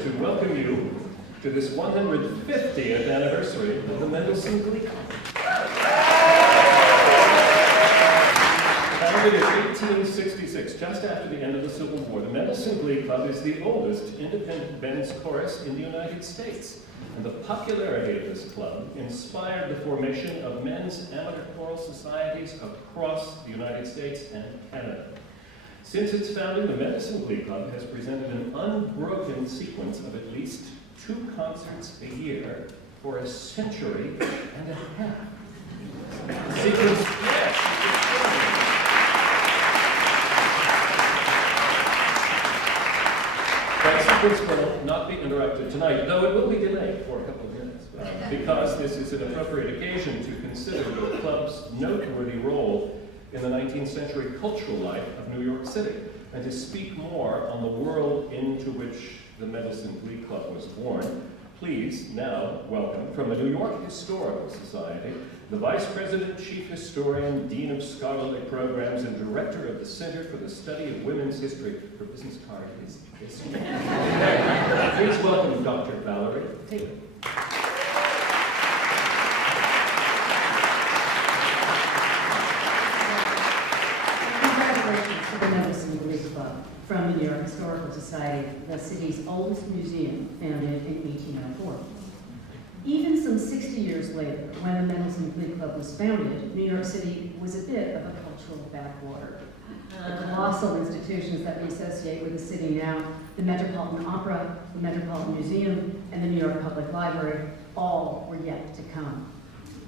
privilege to welcome you to this 150th anniversary of the Mendelssohn Glee Club. Founded in 1866, just after the end of the Civil War, the Mendelssohn Glee Club is the oldest independent men's chorus in the United States. And the popularity of this club inspired the formation of men's amateur choral societies across the United States and Canada. Since its founding, the Mendelssohn Glee Club has presented an unbroken sequence of at least 2 concerts a year for a century and a half. The sequence, yes. That sequence will not be interrupted tonight, though it will be delayed for a couple of minutes, because this is an appropriate occasion to consider the club's noteworthy role in the 19th century cultural life of New York City, and to speak more on the world into which the Mendelssohn Glee Club was born. Please now welcome, from the New York Historical Society, the Vice President, Chief Historian, Dean of Scholarly Programs, and Director of the Center for the Study of Women's History. Her business card is this. Please welcome Dr. Valerie Taylor. Congratulations to the Mendelssohn Glee Club from the New York Historical Society, the city's oldest museum, founded in 1804. Even some 60 years later, when the Mendelssohn Glee Club was founded, New York City was a bit of a cultural backwater. The colossal institutions that we associate with the city now, the Metropolitan Opera, the Metropolitan Museum, and the New York Public Library, all were yet to come.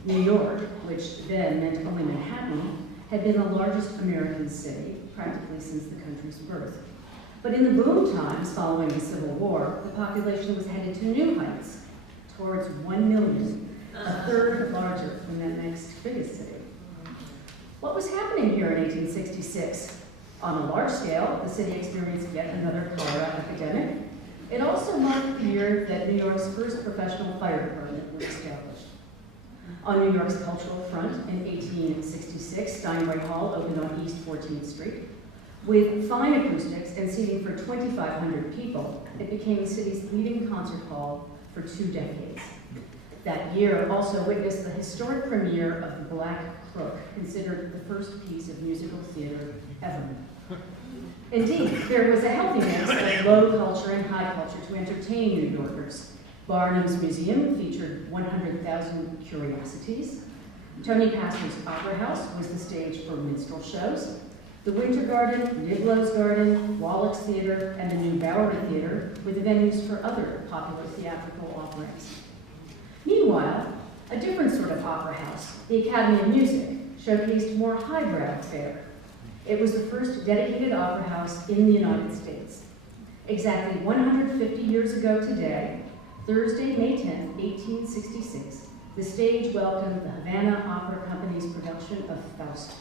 New York, which then meant only Manhattan, had been the largest American city practically since the country's birth. But in the boom times following the Civil War, the population was headed to new heights, towards 1 million, a third larger than that next biggest city. What was happening here in 1866? On a large scale, the city experienced yet another cholera epidemic. It also marked the year that New York's first professional fire department was established. On New York's cultural front, in 1866, Steinway Hall opened on East 14th Street. With fine acoustics and seating for 2,500 people, it became the city's leading concert hall for 2 decades. That year also witnessed the historic premiere of The Black Crook, considered the first piece of musical theater ever. Indeed, there was a healthy mix of low culture and high culture to entertain New Yorkers. Barnum's Museum featured 100,000 curiosities. Tony Pastor's Opera House was the stage for minstrel shows. The Winter Garden, Niblo's Garden, Wallach's Theater, and the New Bowery Theater were the venues for other popular theatrical offerings. Meanwhile, a different sort of opera house, the Academy of Music, showcased more highbrow fare. It was the first dedicated opera house in the United States. Exactly 150 years ago today, Thursday, May 10, 1866, the stage welcomed the Havana Opera Company's production of Faust.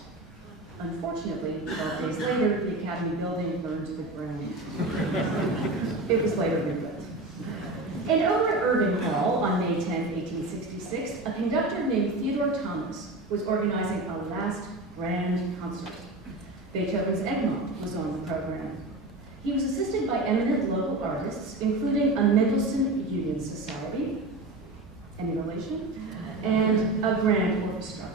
Unfortunately, 12 days later, the Academy building burned to the ground. It was later rebuilt. And over at Irving Hall on May 10, 1866, a conductor named Theodore Thomas was organizing a last grand concert. Beethoven's Egmont was on the program. He was assisted by eminent local artists, including a Mendelssohn Union Society, any relation, and a grand orchestra.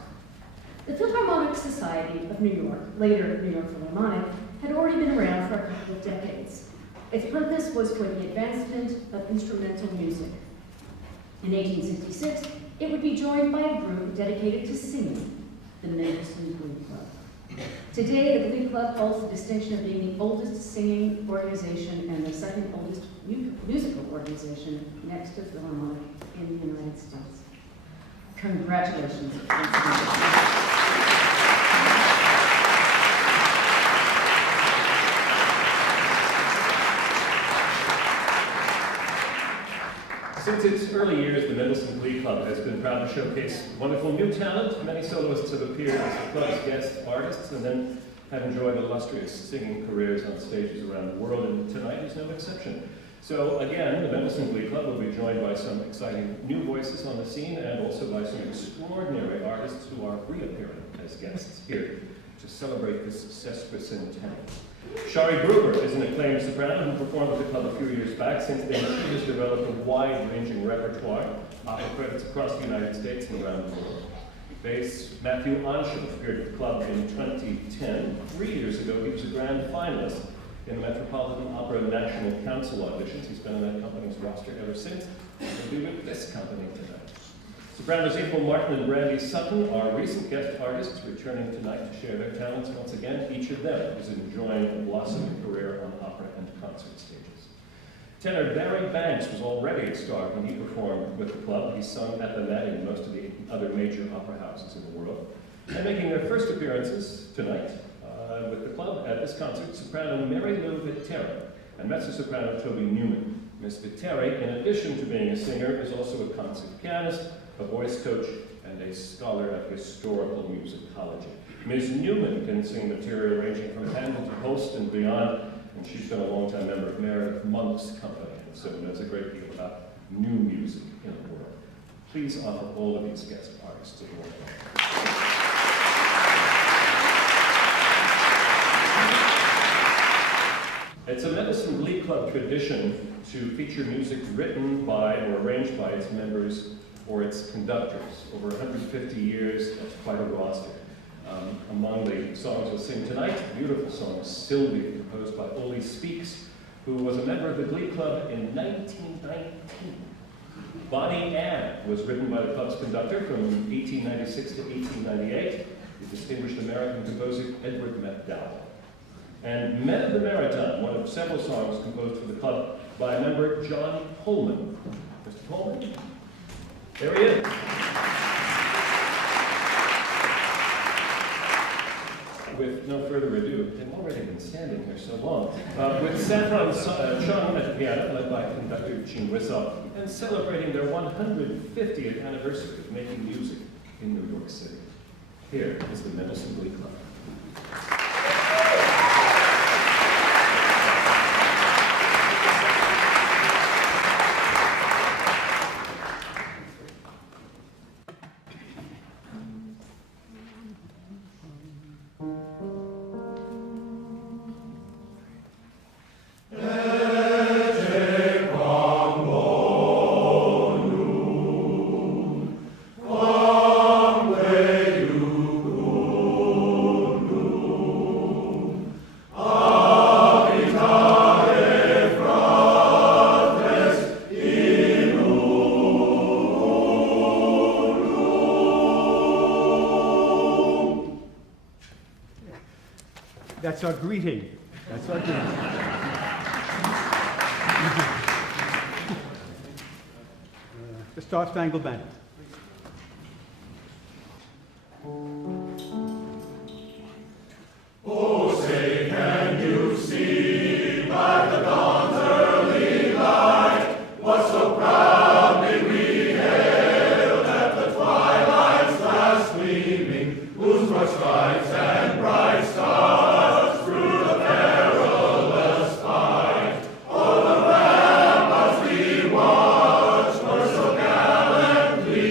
The Philharmonic Society of New York, later New York Philharmonic, had already been around for a couple of decades. Its purpose was for the advancement of instrumental music. In 1866, it would be joined by a group dedicated to singing, the Mendelssohn Glee Club. Today, the Glee Club holds the distinction of being the oldest singing organization and the second oldest musical organization next to Philharmonic in the United States. Congratulations. Since its early years, the Mendelssohn Glee Club has been proud to showcase wonderful new talent. Many soloists have appeared as the club's guest artists and then have enjoyed illustrious singing careers on stages around the world, and tonight is no exception. So again, the Mendelssohn Glee Club will be joined by some exciting new voices on the scene and also by some extraordinary artists who are reappearing as guests here to celebrate this sesquicentennial. Shari Gruber is an acclaimed soprano who performed with the club a few years back. Since then, she has developed a wide-ranging repertoire, opera credits across the United States and around the world. Bass Matthew Onsham appeared at the club in 2010. 3 years ago, he was a grand finalist in the Metropolitan Opera National Council auditions. He's been on that company's roster ever since. He'll be with this company tonight. Sopranos April Martin and Brandy Sutton are recent guest artists returning tonight to share their talents once again. Each of them is enjoying a blossoming career on opera and concert stages. Tenor Barry Banks was already a star when he performed with the club. He sung at the Met in most of the other major opera houses in the world. And making their first appearances tonight with the club at this concert, soprano Mary Lou Viteri and mezzo-soprano Toby Newman. Miss Viteri, in addition to being a singer, is also a concert pianist, a voice coach, and a scholar of historical musicology. Ms. Newman can sing material ranging from Handel to Holst and beyond, and she's been a longtime member of Meredith Monk's company, and so knows a great deal about new music in the world. Please offer all of these guest artists a warm welcome. It's a Mendelssohn Glee Club tradition to feature music written by or arranged by its members or its conductors. Over 150 years, that's quite a roster. Among the songs we'll sing tonight, beautiful song, Sylvia, composed by Ole Speaks, who was a member of the Glee Club in 1919. Bonnie Ann was written by the club's conductor from 1896 to 1898, the distinguished American composer Edward MacDowell. And Men of the Maritime, one of several songs composed for the club by member John Pullman. Mr. Pullman? There he is. With no further ado, they've already been standing here so long. With Saffron Chung at the piano, led by conductor Gene Whistle, and celebrating their 150th anniversary of making music in New York City. Here is the Mendelssohn Glee Club. That's our greeting. That's our greeting. The Star Spangled Banner. Oh, say, can you see by the dawn's early light what so proudly we hailed at the twilight's last gleaming, whose broad stripes and bright stars through the perilous fight o'er the ramparts we watched were so gallantly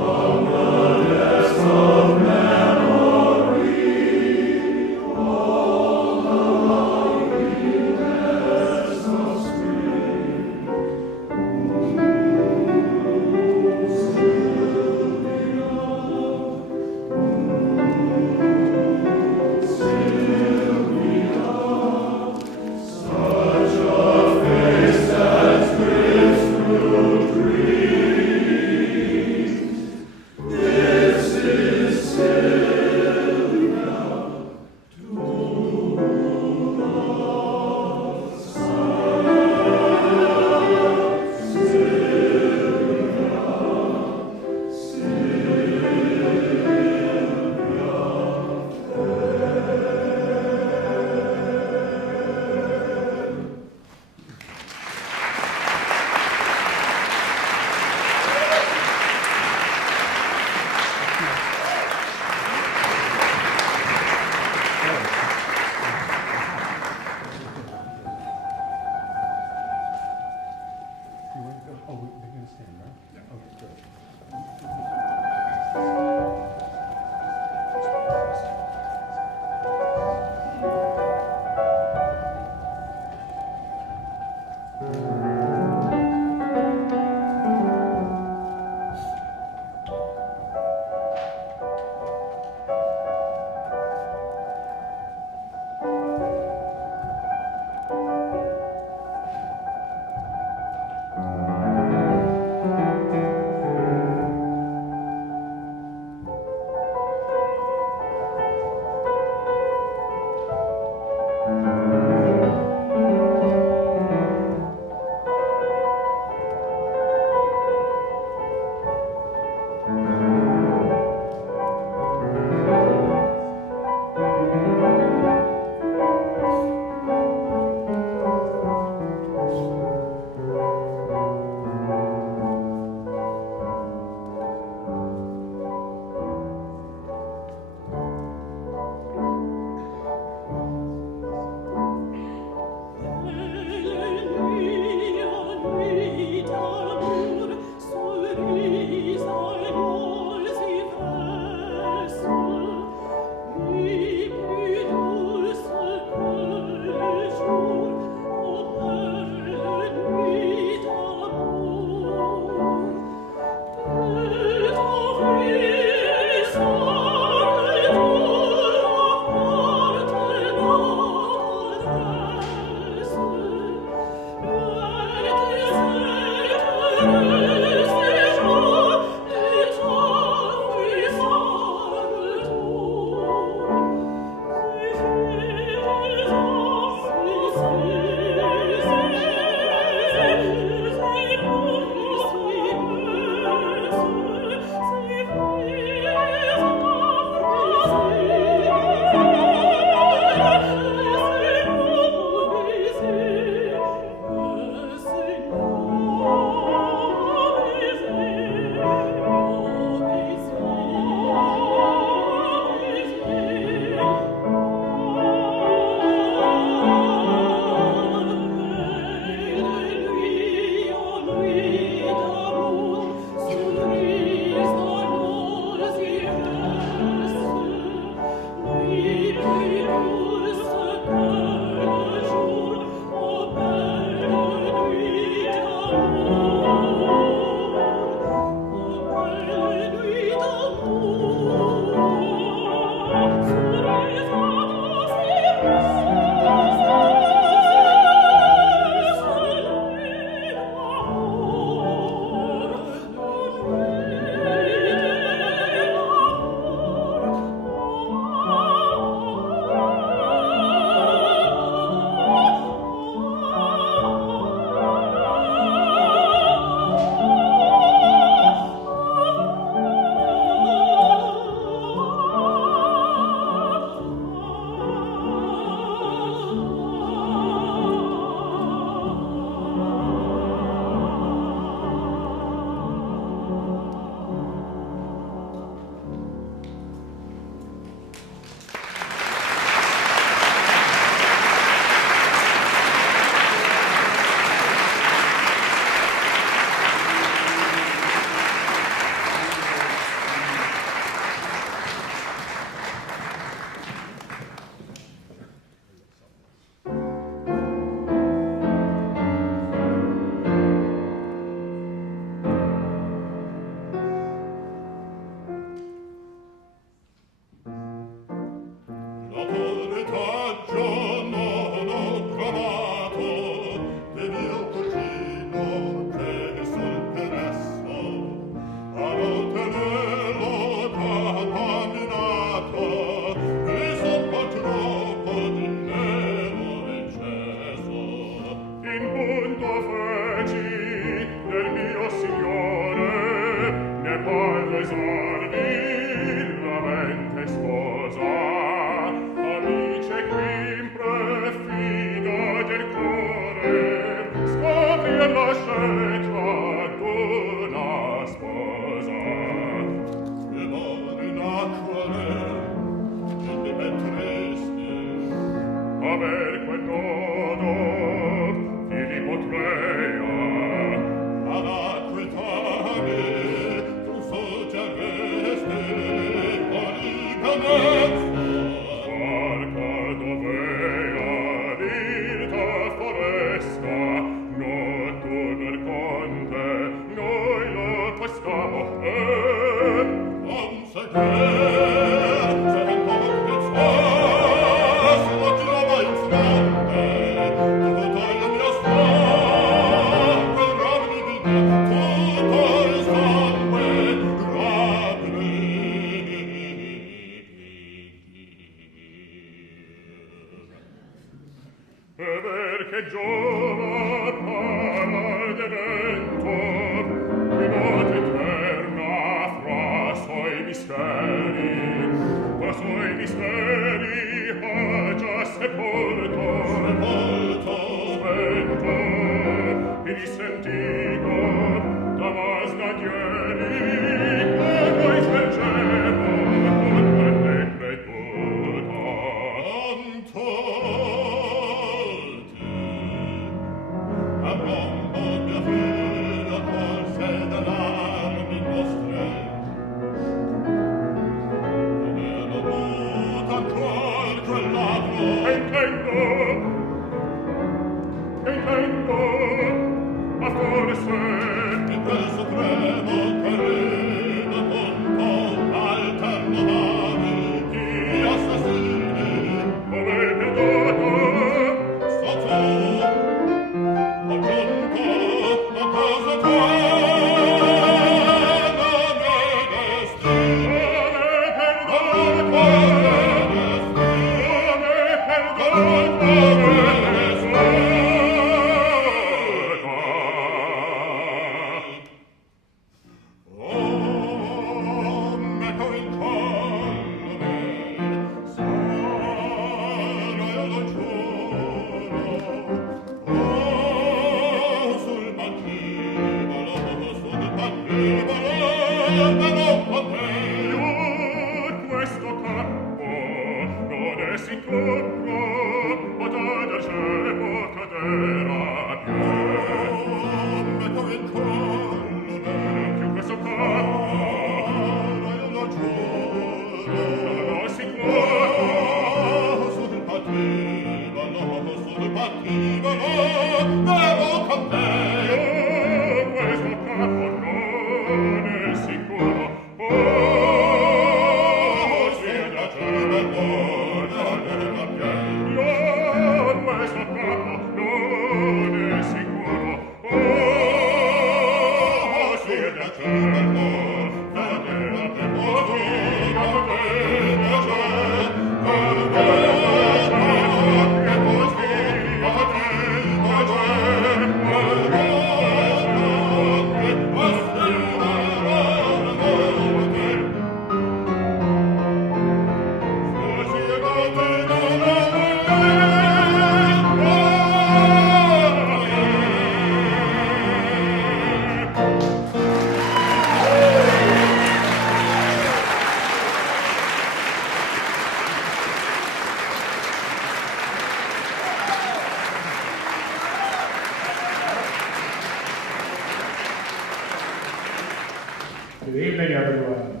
Good evening, everyone.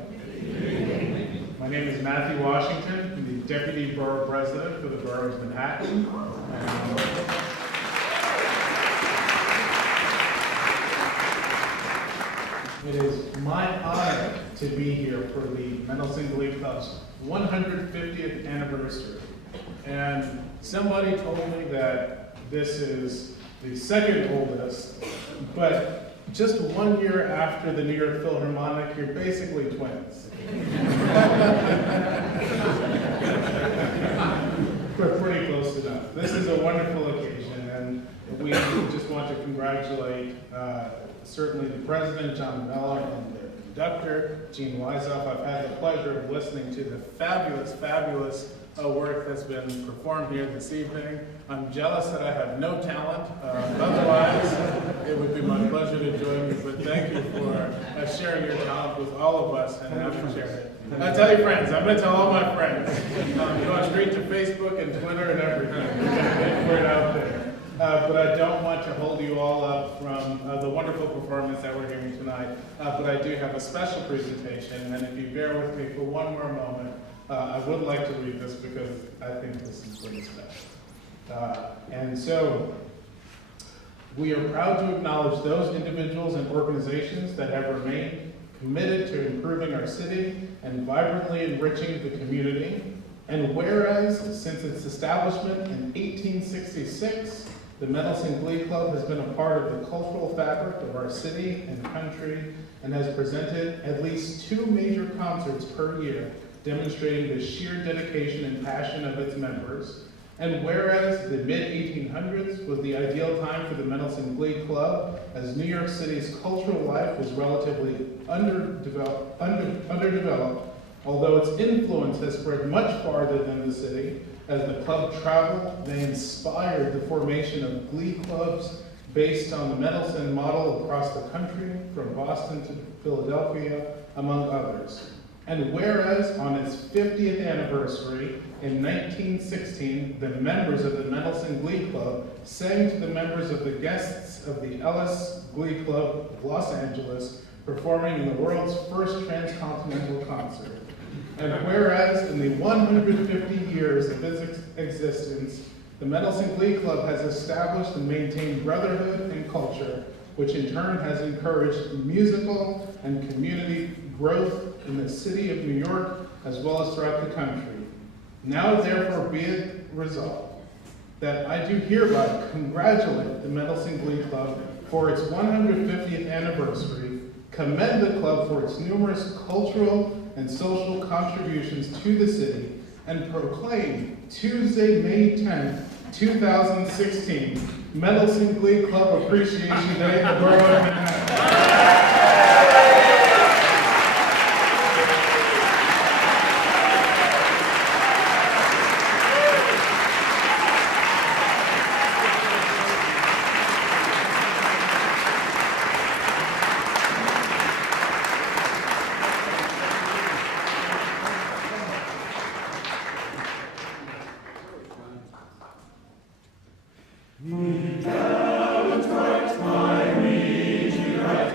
My name is Matthew Washington. I'm the Deputy Borough President for the Borough of Manhattan. It is my honor to be here for the Mendelssohn Glee Club's 150th anniversary. And somebody told me that this is the second oldest, but just 1 year after the New York Philharmonic, you're basically twins. We're pretty close enough. This is a wonderful occasion, and we just want to congratulate certainly the president, John Miller, and the conductor, Gene Weisoff. I've had the pleasure of listening to the fabulous work that's been performed here this evening. I'm jealous that I have no talent. Otherwise, it would be my pleasure for sharing your talent with all of us and having shared it. I'll tell your friends. I'm going to tell all my friends. Go straight to Facebook and Twitter and everything. Get the word out there. But I don't want to hold you all up from the wonderful performance that we're hearing tonight. But I do have a special presentation, and if you bear with me for one more moment, I would like to read this because I think this is pretty special. And so, we are proud to acknowledge those individuals and organizations that have remained committed to improving our city and vibrantly enriching the community. And whereas, since its establishment in 1866, the Mendelssohn Glee Club has been a part of the cultural fabric of our city and country and has presented at least 2 major concerts per year, demonstrating the sheer dedication and passion of its members. And whereas the mid-1800s was the ideal time for the Mendelssohn Glee Club, as New York City's cultural life was relatively underdeveloped, although its influence has spread much farther than the city. As the club traveled, they inspired the formation of glee clubs based on the Mendelssohn model across the country, from Boston to Philadelphia, among others. And whereas on its 50th anniversary in 1916, the members of the Mendelssohn Glee Club sang to the members of the guests of the Ellis Glee Club of Los Angeles, performing in the world's first transcontinental concert. And whereas in the 150 years of its existence, the Mendelssohn Glee Club has established and maintained brotherhood and culture, which in turn has encouraged musical and community growth in the city of New York as well as throughout the country. Now therefore be it resolved that I do hereby congratulate the Mendelssohn Glee Club for its 150th anniversary, commend the club for its numerous cultural and social contributions to the city, and proclaim Tuesday, May 10th, 2016, Mendelssohn Glee Club Appreciation Day for Borough of Manhattan. Gallant right, my liege, right,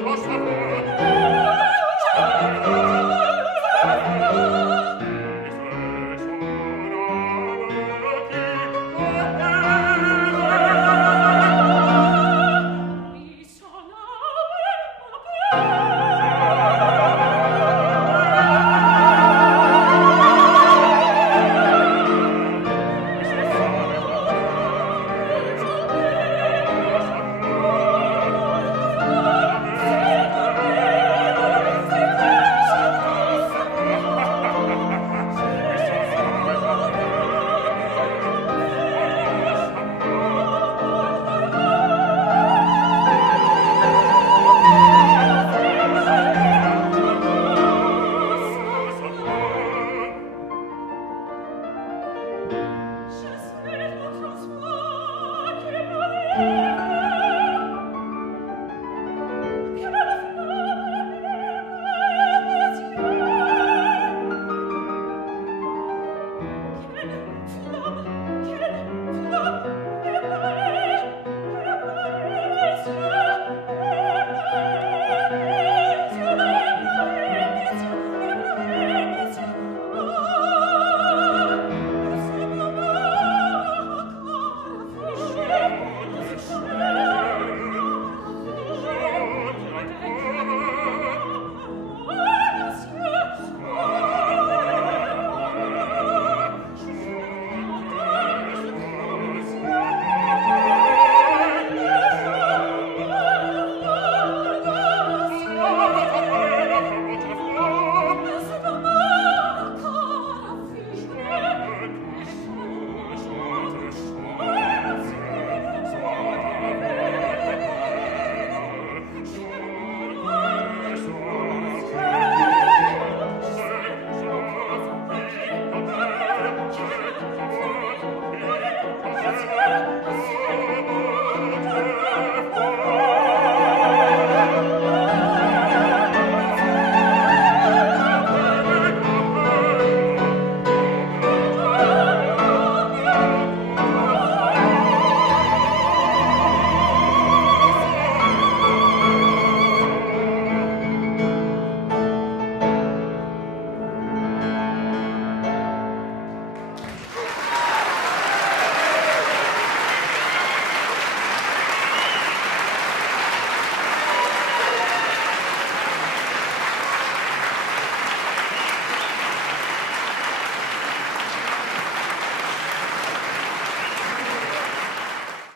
across the floor.